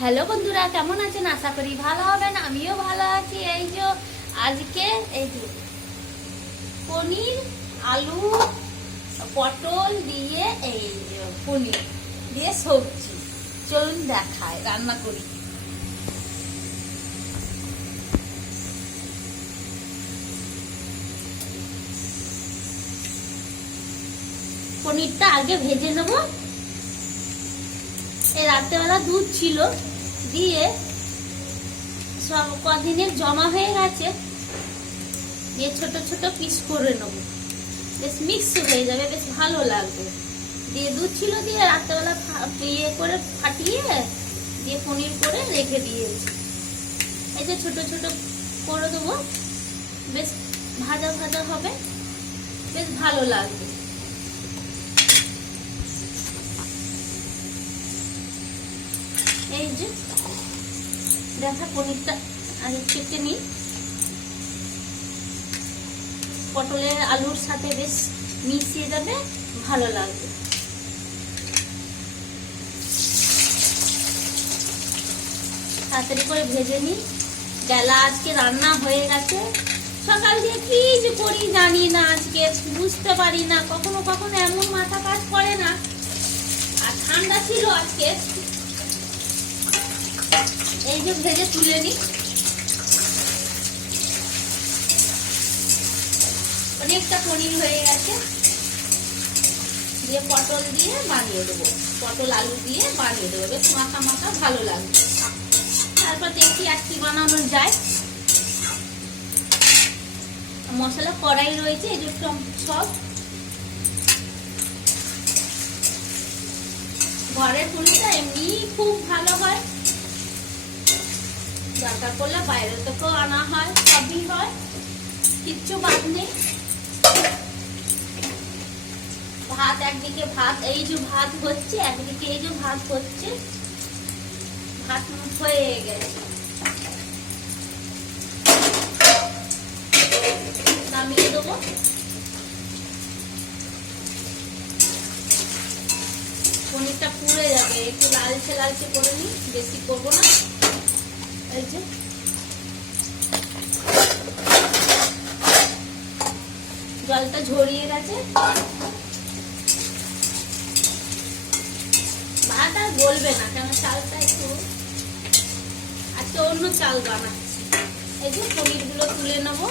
Hello বন্ধুরা, কেমন আছেন? আশা করি ভালো হবেন। আমিও ভালো আছি। এই যে আজকে এই যে পনির, আলু, পটল দিয়ে এই যে পনির দিয়ে সবজি। চলুন দেখায় রান্না করি। পনিরটা আগে ভেজে নেব। এই রাত্রেবেলা দুধ ছিল, দিয়ে সব কদিনের জমা হয়ে গেছে, দিয়ে ছোট ছোট পিস করে নেবো। বেশ মিক্স হয়ে যাবে, বেশ ভালো লাগবে। দিয়ে দুধ ছিল, দিয়ে রাত্রেবেলা ইয়ে করে ফাটিয়ে দিয়ে পনির করে রেখে দিয়েছি। এই যে ছোট ছোট করে দেবো, বেশ ভাজা ভাজা হবে, বেশ ভালো লাগবে। এই যে দেখা পনিরটা আগে কেটে নিই। পটলের আলুর সাথে বেশ মিশিয়ে যাবে, ভালো লাগবে। তাড়াতাড়ি করে ভেজে নিই। বেলা আজকে রান্না হয়ে গেছে। সকাল দিয়ে কি যে করি জানি না, আজকে বুঝতে পারি না। কখনো কখনো এমন মাথা কাজ করে না। আর ঠান্ডা ছিল আজকে। এই যে ভেজে তুলে নিই। অনেকটা পনির হয়ে গেছে। দিয়ে পটল দিয়ে বানিয়ে দেবো, পটল আলু দিয়ে বানিয়ে দেবো, বেশ মাখা মাখা ভালো লাগবে। তারপর দেখি আর কি বানানো যায়। মশলা কড়াই রয়েছে, এই যে সব ঘরের পনিরটা এমনি খুব ভালো হয়। দরকার পড়লে বাইরে থেকেও আনা হয়, সবই হয়, কিচ্ছু বাদ নেই। ভাত একদিকে, ভাত এই যে ভাত হচ্ছে, একদিকে এই যে ভাত হচ্ছে, ভাত হয়ে গেছে। নামিয়ে দেবো। পনিরটা পুড়ে যাবে, একটু লালচে লালচে করে নিই, বেশি করবো না। এই যে জলটা ঝরিয়ে গেছে। ভাত আর গলবে না, কেন চালটা একটু আজকে অন্য চাল বানাচ্ছি। এই যে পনির গুলো তুলে নেবো।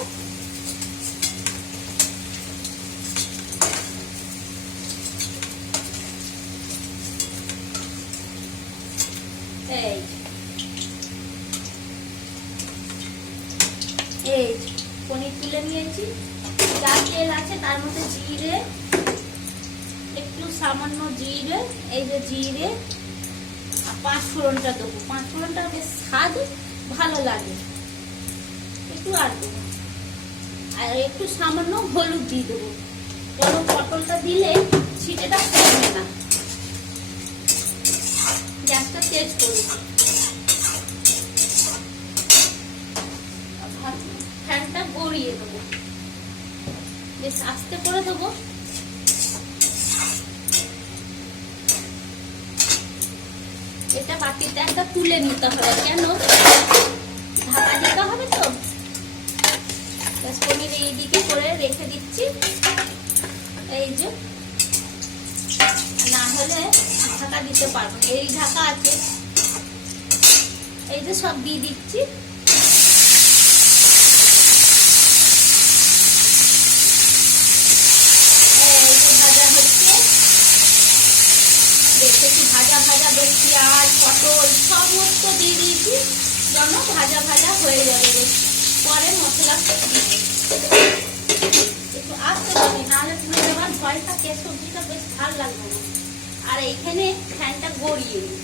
এই পনির তুলে নিয়েছি। যা তেল আছে তার মধ্যে জিরে, একটু সামান্য জিরে, এই যে জিরে আর পাঁচ ফোড়নটা দেবো। পাঁচ ফোড়নটা বেশ স্বাদ ভালো লাগে, একটু আর দেবো। আর একটু সামান্য হলুদ দিয়ে দেবো, যেন পটলটা দিলে ছিটেটা পড়বে না। গ্যাসটা তেজ করবো, ফ্যানটা গড়িয়ে দেবো, বেশ আস্তে করে দেবো। এটা বাটিতে একটা তুলে নিতে হবে, কেন ঢাকা দিতে হবে তো। পনির এইদিকে করে রেখে দিচ্ছি। এই যে না হলে ঢাকা দিতে পারবো না, এই ঢাকা আছে। এই যে সব দিয়ে দিচ্ছি। ভাজা হচ্ছে, দেখতেছি ভাজা ভাজা, বেশ পেঁয়াজ পটল সমস্ত দিয়ে দিয়েছি, যেন ভাজা ভাজা হয়ে যাবে। বেশ পরে মশলা একটু আসতে হবে, নাহলে পুরো দেওয়ার ভয় থাকে, সবজিটা বেশ ভালো লাগবে না। আর এইখানে ফ্যানটা গড়িয়ে নিই।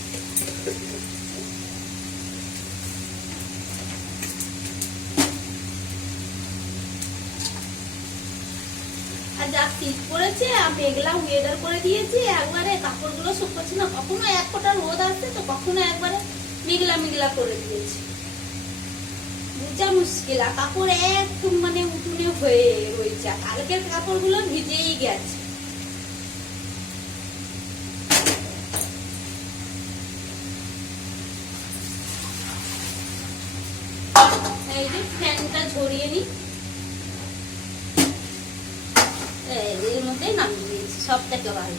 আর যা শীত পড়েছে, মেঘলা ওয়েদার করে দিয়েছে, একবারে কাপড়গুলো শুকোচ্ছে না। কখনো এক ফোঁটা রোদ আসছে তো কখনো একবারে মেঘলা মেঘলা করে দিয়েছে, বুঝা মুশকিল। আর কাপড় একদম মানে উঠুনে হয়ে রয়েছে, কালকের কাপড়গুলো ভিজেই গেছে। আমি দিয়েছি, সব থেকে ভালো।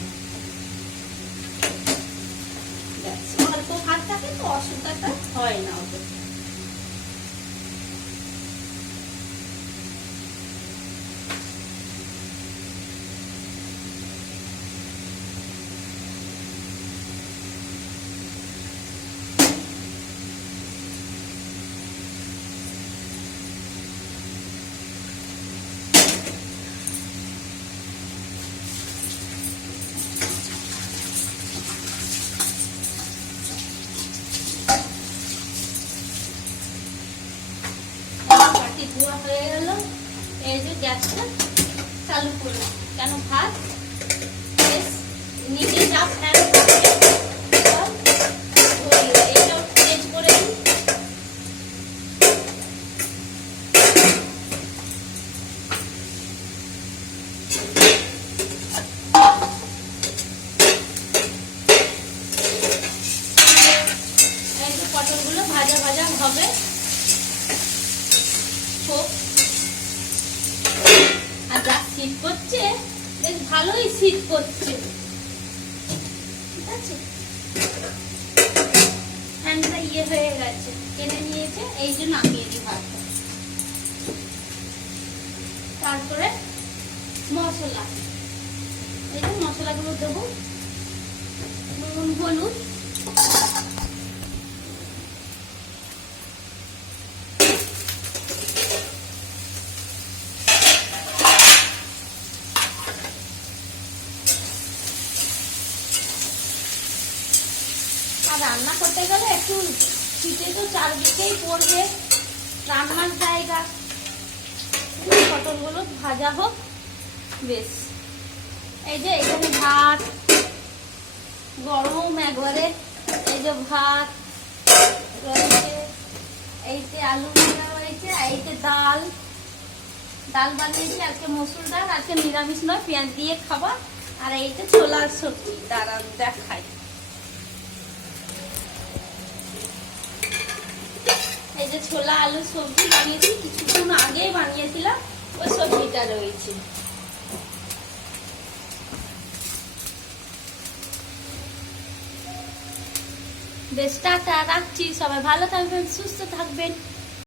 অল্প ভাত থাকে তো অসুবিধাটা হয় না ওদের। ধোয়া হয়ে গেল, এই যে গ্যাসটা চালু করলাম, কেন ভাত বেশ নিচে যা ফ্যান এইটাও চেঞ্জ করে দিই। এই যে পটলগুলো ভাজা ভাজা হবে, আর যা শীত করছে বেশ ভালোই শীত করছে, ঠিক আছে। ফ্যানটা ইয়ে হয়ে গেছে, টেনে নিয়েছে, এই জন্য নামিয়ে দিই ভাতটা। তারপরে মশলা, এই যে মশলাগুলো দেবো, নুন হলুদ, আর রান্না করতে গেলে একটু শীতে তো চারদিকেই পড়বে রান্নার জায়গা। পটলগুলো ভাজা হোক বেশ। এই যে এখানে ভাত গরম একবারে, এই যে ভাত রয়েছে, এইতে আলু ভাজা হয়েছে, এইতে ডাল বানিয়েছি আজকে, মসুর ডাল, আজকে নিরামিষ নয়, পেঁয়াজ দিয়ে খাবার। আর এইতে ছোলার সবজি, দাঁড়ান দেখাই। এই যে ছোলা আলু সবজি বানিয়েছি, কিছুক্ষণ আগেই বানিয়েছিলাম, ওই সবজিটা রয়েছে। বেশ, টাটা, রাখছি। সবাই ভালো থাকবেন, সুস্থ থাকবেন।